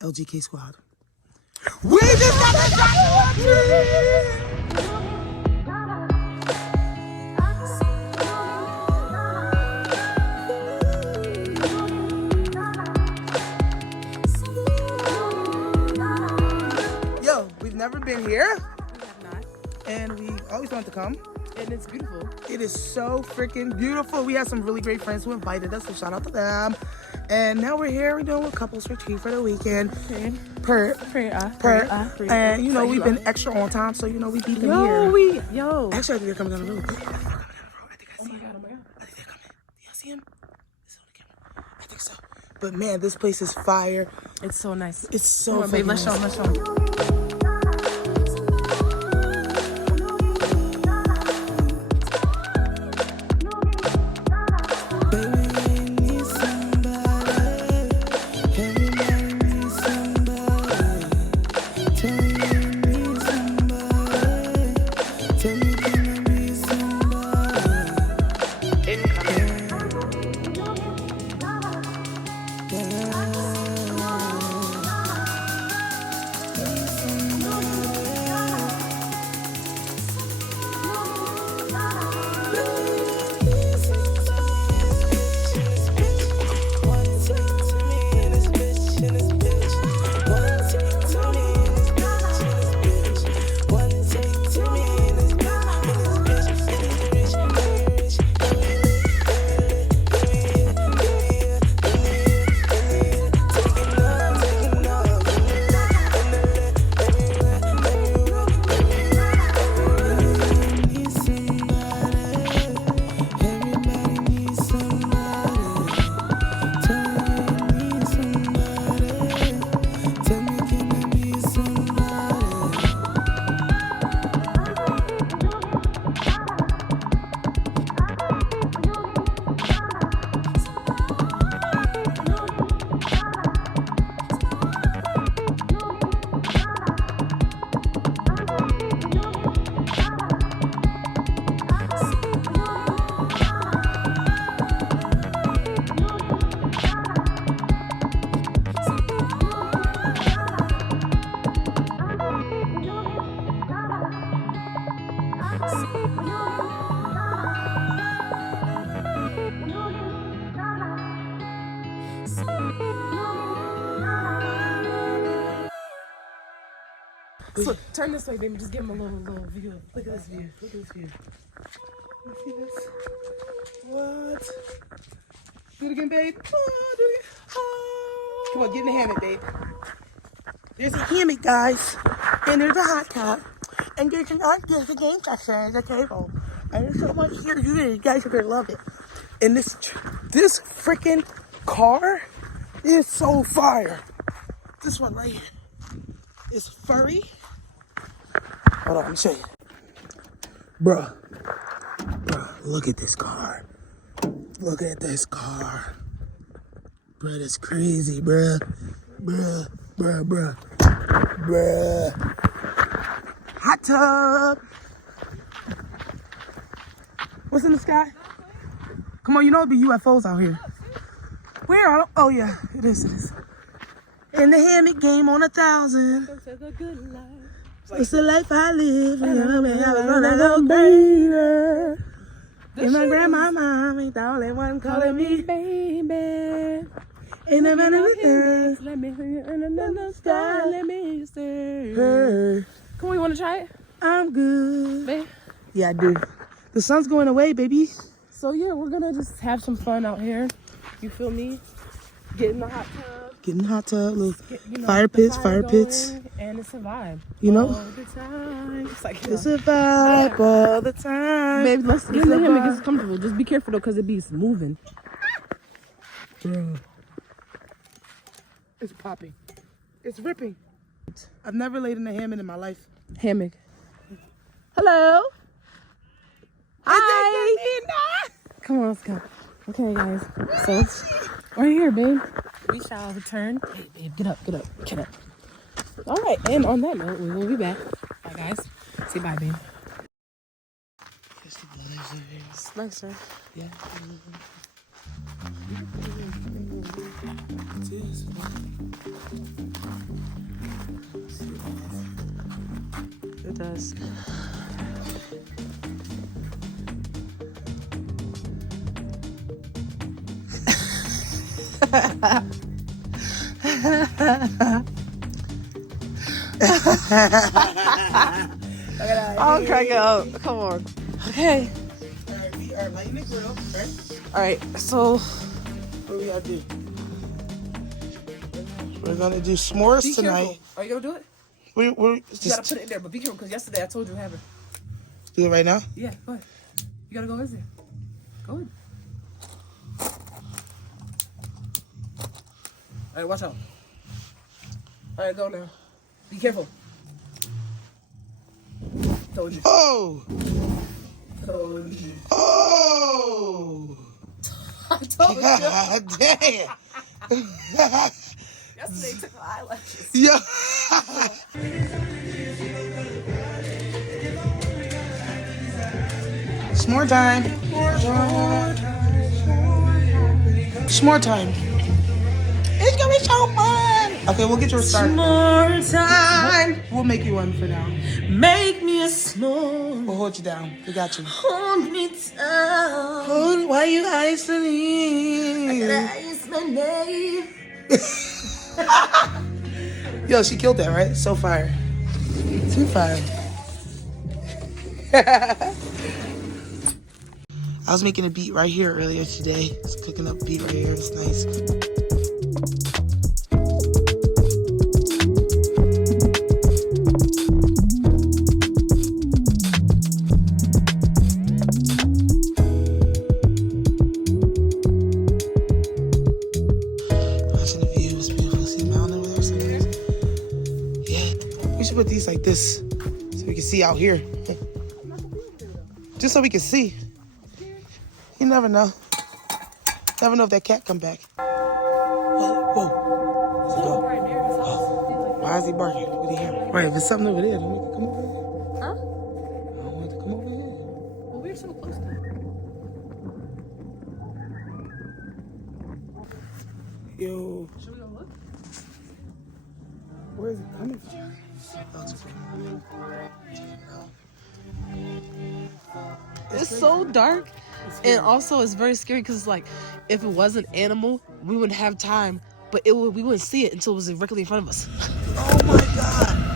LGK Squad. We just got the Yo, we've never been here. We have not. And we always wanted to come. And it's beautiful. It is so freaking beautiful. We had some really great friends who invited us, so shout out to them. And now we're here. We're doing a couples retreat for the weekend. And you know, we've been extra on time, so you know, we deep in here. Actually, I think they're coming down the road. I think I see him. I think they're coming. Do y'all see him? Is it on the camera? I think so. But man, this place is fire. It's so nice. It's so Come on, babe, let's show nice. them, let's show them. So, turn this way, baby. Just give him a little view. Look at this view. Look at this view. You see this? What? Do it again, babe. Oh, do it again. Oh. Come on, get in the hammock, babe. There's a hammock, guys. And there's a hot tub. And there's a game section and a table. And there's so much here. You guys are going to love it. And this freaking car is so fire. This one right here is furry. Hold on, let me show you. Bruh, look at this car. Look at this car. Bruh, that's crazy, bruh. Bruh. Hot tub. What's in the sky? Come on, you know it'd be UFOs out here. Where? Oh yeah, it is. In the hammock game on 1,000. It's the life I live. I was running little baby. And my grandma, mom ain't the only one calling me baby. In the middle of the Let me hear you in the sky. Let me hear you say. hey, Come on, you want to try it? I'm good. Babe? Yeah, I do. The sun's going away, baby. So, yeah, we're going to just have some fun out here. You feel me? Get in the hot tub. Get in the hot tub, little Get, you know, fire the pits. going, and it's a vibe. You know? All the time. It's like, It's a vibe all the time. babe, let's get in the hammock. It's comfortable. Just be careful, though, because it be moving. Bro. It's popping. It's ripping. I've never laid in a hammock in my life. Hammock. Hello. Hi. Come on, let's go. Okay, guys. So, right here, babe. We shall return. Hey, babe, get up. All right, and on that note, we will be back. Bye, guys. Say bye, babe. It's nice, right? Yeah. It is. us. I'll crack it up. Come on. Okay. Alright, we are lighting the grill, right? Alright, so What do we gotta do? We're gonna do s'mores be tonight. careful. Are you gonna do it? We're You gotta just put it in there, but be careful because yesterday I told you to have it. do it right now. Yeah, go ahead. You gotta go in there. Go in. Alright, watch out. Alright, go now. Be careful. Told you. Oh! Told you. Oh! I told you. God damn! Yesterday took my eyelashes. Yeah. S'more time. S'more time. It's gonna be so fun. Okay, we'll get your start. More time. We'll make you one for now. Make me a s'more. We'll hold you down. We got you. Hold me down. Hold, why you isolating? Ice my name. Yo, she killed that, right? So fire. Too fire. I was making a beat right here earlier today. I was cooking up a beat right here. It's nice. Watching the view, it's beautiful. See the mountain over there somewhere? Yeah. We should put these like this so we can see out here. Just so we can see. You never know. Never know if that cat come back. Whoa, whoa. Let's go. Oh. Why is he barking? What do you hear? Right, if it's something over there, don't make it come over here. Huh? I don't want it to come over here. Well, we're so close to it. Yo, Should we go look? where is it coming from? Oh, it's from- It's so dark, and also it's very scary because it's like if it was an animal, we wouldn't have time, but we wouldn't see it until it was directly in front of us. Oh my God.